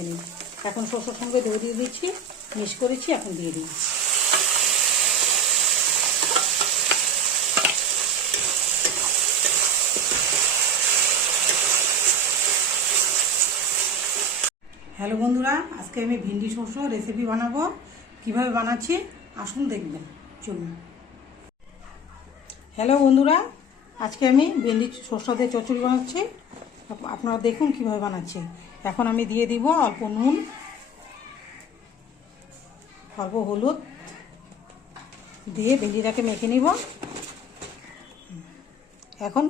মেখে নিই। এখন শসার সঙ্গে দই দিয়ে দিচ্ছি, মিক্স করেছি, এখন দিয়ে দিই। হ্যালো বন্ধুরা, আজকে আমি ভিন্ডি শসা রেসিপি বানাবো। কিভাবে বানাচ্ছি আসুন দেখবেন, চলুন। হ্যালো বন্ধুরা, আজকে আমি ভিন্ডি শসা দিয়ে চচ্চড়ি বানাচ্ছি। আপনারা দেখুন কিভাবে বানাচ্ছি। এখন আমি দিয়ে দিব অল্প নুন, অল্প হলুদ দিয়ে ভিন্ডিটাকে মেখে নিব। এখন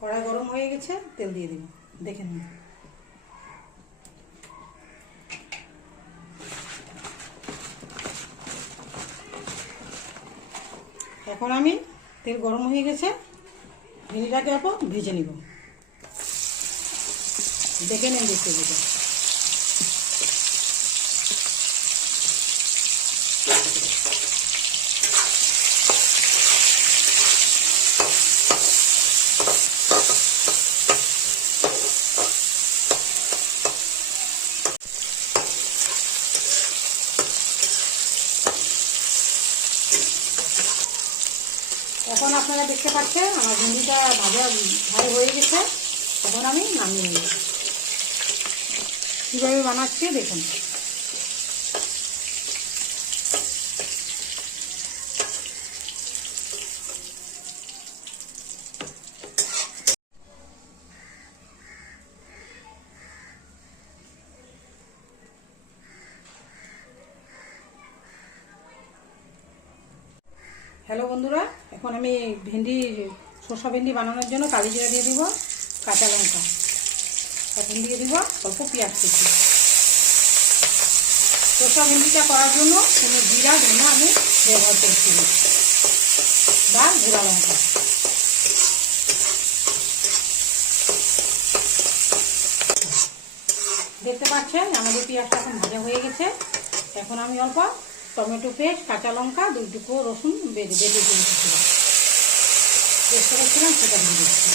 কড়াই গরম হয়ে গেছে, তেল দিয়ে দিব, দেখে নিন। এখন আমি তেল গরম হয়ে গেছে, ভিন্ডিটাকে অল্প ভেজে নিব, দেখে নিন রেসিপিটা। এখন আপনারা দেখতে পাচ্ছেন আমার ভিন্ডিটা ভাজা হয়ে গেছে। এখন আমি নামিয়ে নেব। কীভাবে বানাচ্ছি দেখুন। হ্যালো বন্ধুরা, এখন আমি শসা ভেন্ডি বানানোর জন্য কালি জিরা দিয়ে দিব, কাঁচা লঙ্কা, এখন দিয়ে দিব অল্প পেঁয়াজ কুচি। শসা ভেন্ডিটা করার জন্য কোনো জিরা ধনে আমি ব্যবহার করছি না, বা গুঁড়া লঙ্কা। দেখতে পাচ্ছেন আমাদের পেঁয়াজটা এখন ভাজা হয়ে গেছে। এখন আমি অল্প টমেটো পেস্ট, কাঁচা লঙ্কা, 2 টুকরো রসুন বেটে দিয়েছিলাম, পেস্ট করেছিলাম, সেটা দিয়ে দিচ্ছি।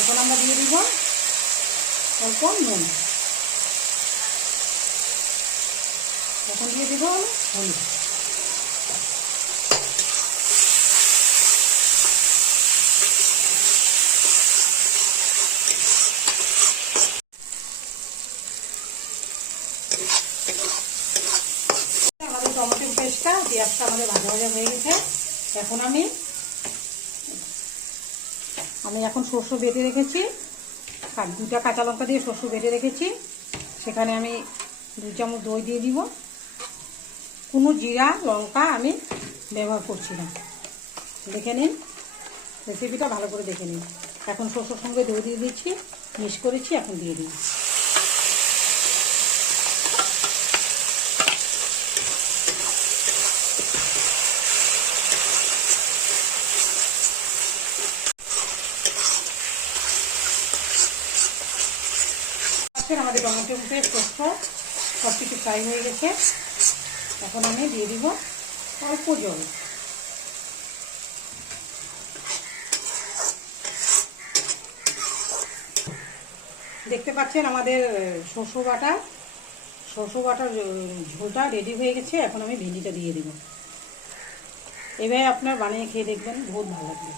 এখন আমরা দিয়ে দিব অল্প নুন, এখন দিয়ে দিব হলুদ। টমেটো পেস্টটা, পেঁয়াজটা আমাদের ভাজা হয়ে গেছে। এখন আমি এখন সরষে বেটে রেখেছি, 2টা কাঁচা লঙ্কা দিয়ে সরষে বেটে রেখেছি। সেখানে আমি 2 চামচ দই দিয়ে দিব। কোনো জিরা লঙ্কা আমি ব্যবহার করছি না, দেখে নিন রেসিপিটা ভালো করে দেখে নিন। এখন সরষের সঙ্গে দই দিয়ে দিচ্ছি, মিক্স করেছি, এখন দিয়ে দিই। আমাদের টমেটো পেস্ট সব কিছু ফ্রাই হয়ে গেছে। এখন আমি দিয়ে দিব অল্প জল। দেখতে পাচ্ছেন আমাদের শসা বাটার ঝোলটা রেডি হয়ে গেছে। এখন আমি ভেন্ডিটা দিয়ে দিব। এভাবে আপনার বানিয়ে খেয়ে দেখবেন, বহুত ভালো লাগবে।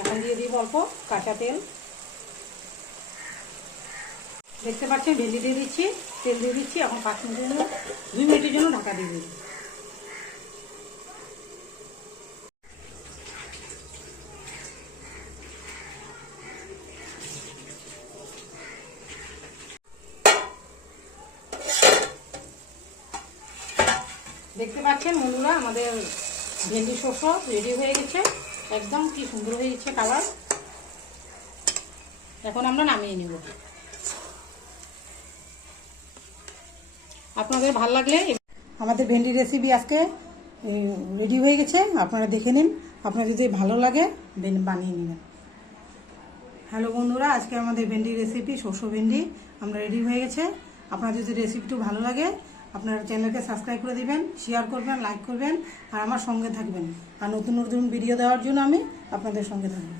এখন দিয়ে দিব অল্প কাঁচা তেল। দেখতে পাচ্ছেন ভেন্ডি দিয়ে দিচ্ছি, তেল দিয়ে দিচ্ছি। এখন 2 মিনিটের জন্য ঢাকা দিয়ে দিই। দেখতে পাচ্ছেন বন্ধুরা আমাদের ভেন্ডি শসা রেডি হয়ে গেছে। একদম কি সুন্দর হয়ে গেছে কালার। এখন আমরা নামিয়ে নেব। আপনাদের ভালো লাগলে আমাদের ভেন্ডি রেসিপি আজকে রেডি হয়ে গেছে, আপনারা দেখে নিন। আপনার যদি ভালো লাগে বানিয়ে নেবেন। হ্যালো বন্ধুরা, আজকে আমাদের ভেন্ডি রেসিপি শসা ভেন্ডি আমরা রেডি হয়ে গেছে। আপনার যদি রেসিপিটি ভালো লাগে আপনার চ্যানেলকে সাবস্ক্রাইব করে দিবেন, শেয়ার করবেন, লাইক করবেন, আর আমার সঙ্গে থাকবেন। আর নতুন নতুন ভিডিও দেওয়ার জন্য আমি আপনাদের সঙ্গে থাকবো।